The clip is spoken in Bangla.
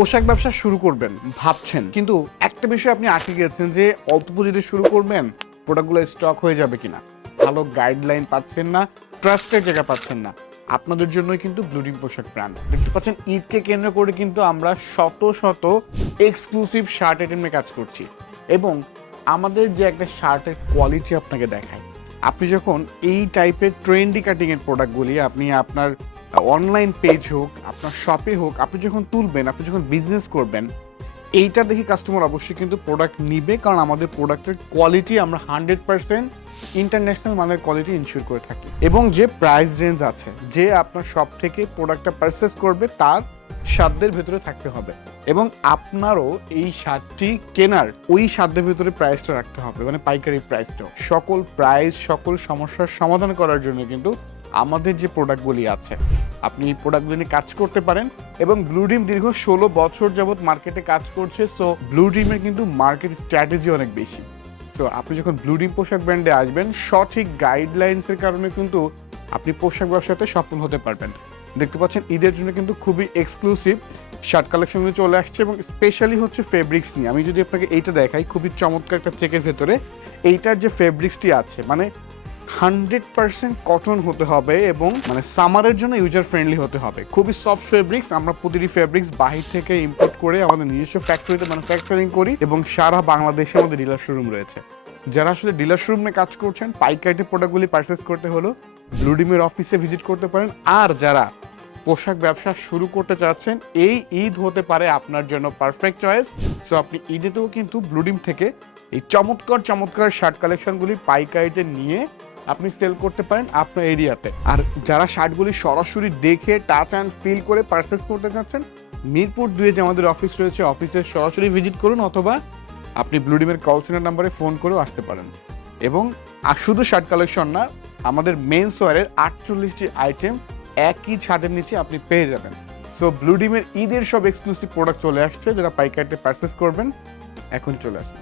পোশাক ব্যবসা শুরু করবেন ভাবছেন, কিন্তু একটা বিষয় আপনি আটকে গেছেন যে অল্প পুঁজিতে শুরু করবেন, প্রোডাক্টগুলো স্টক হয়ে যাবে কিনা, ভালো গাইডলাইন পাচ্ছেন না, ট্রাস্টের জায়গা পাচ্ছেন না। আপনাদের জন্যই কিন্তু ব্লুডিং পোশাক ব্র্যান্ড। দেখতে পাচ্ছেন ঈদকে কেন্দ্র করে কিন্তু আমরা শত শত এক্সক্লুসিভ শার্ট আইটেমে কাজ করছি, এবং আমাদের যে একটা শার্টের কোয়ালিটি আপনাকে দেখায়, আপনি যখন এই টাইপের ট্রেন্ডি কাটিং এর প্রোডাক্টগুলি আপনি আপনার অনলাইন পেজ হোক, আপনার শপে হোক, আপনি যখন তুলবেন, আপনি যখন বিজনেস করবেন, এইটা দেখে কাস্টমার অবশ্যই কিন্তু প্রোডাক্ট নিবে, কারণ আমাদের প্রোডাক্টের কোয়ালিটি আমরা 100% ইন্টারন্যাশনাল মানের কোয়ালিটি ইনশিওর করে থাকি। এবং যে প্রাইস রেঞ্জ আছে, যে আপনার শপ থেকে প্রোডাক্টটা পারচেস করবে তার সাধ্যের ভেতরে থাকতে হবে, এবং আপনারও এই শার্টটি কেনার ওই সাধ্যের ভেতরে প্রাইসটা রাখতে হবে, মানে পাইকারি প্রাইসটাও। সকল প্রাইস, সকল সমস্যার সমাধান করার জন্য কিন্তু আমাদের যে প্রোডাক্টগুলি আছে, আপনি এই প্রোডাক্টগুলি নিয়ে কাজ করতে পারেন। এবং ব্লু ডিম দীর্ঘ 16 বছর যাবৎ মার্কেটে কাজ করছে, সো ব্লু ডিমের কিন্তু মার্কেট স্ট্র্যাটেজি অনেক বেশি। সো আপনি যখন ব্লু ডিম পোশাক ব্র্যান্ডে আসবেন, সঠিক গাইডলাইন্সের কারণে কিন্তু আপনি পোশাক ব্যবসাতে সফল হতে পারবেন। দেখতে পাচ্ছেন ঈদের জন্য কিন্তু খুবই এক্সক্লুসিভ শার্ট কালেকশনগুলো চলে আসছে, এবং স্পেশালি হচ্ছে ফেব্রিক্স নিয়ে। আমি যদি আপনাকে এইটা দেখাই, খুবই চমৎকার একটা চেকের ভেতরে এইটার যে ফেব্রিক্সটি আছে, মানে 100% কটন হতে হবে, এবং মানে সামারের জন্য ইউজার ফ্রেন্ডলি হতে হবে। খুবই সফট ফেব্রিক্স। আমরা প্রতিটি ফেব্রিক্স বাহির থেকে ইম্পোর্ট করে আমাদের নিজস্ব ফ্যাক্টরিতে ম্যানুফ্যাকচারিং করি, এবং সারা বাংলাদেশে আমাদের ডিলার শোরুম রয়েছে। যারা আসলে ডিলার শোরুমে কাজ করছেন, পাইকারিতে প্রোডাক্টগুলি পারচেস করতে হলো ব্লু ডিমের অফিসে ভিজিট করতে পারেন। আর যারা পোশাক ব্যবসা শুরু করতে চাচ্ছেন, এই ঈদ হতে পারে আপনার জন্য পারফেক্ট চয়েস। সো আপনি ঈদেতেও কিন্তু ব্লু ডিম থেকে এই চমৎকার চমৎকার শার্ট কালেকশনগুলি পাইকারিতে নিয়ে আপনি সেল করতে পারেন আপনার এরিয়াতে। আর যারা শার্টগুলি সরাসরি দেখে টাচ অ্যান্ড ফিল করে পারচেস করতে চাচ্ছেন, মিরপুর 2 যে আমাদের অফিস রয়েছে, অফিসে সরাসরি ভিজিট করুন, অথবা আপনি ব্লু ডিমের কল সেন্টার নাম্বারে ফোন করেও আসতে পারেন। এবং আর শুধু শার্ট কালেকশন না, আমাদের মেন্স ওয়্যারের 48টি আইটেম একই ছাদের নিচে আপনি পেয়ে যাবেন। সো ব্লু ডিমের ঈদের সব এক্সক্লুসিভ প্রোডাক্ট চলে আসছে, যারা পাইকারিতে পারচেস করবেন এখনই চলে আসুন।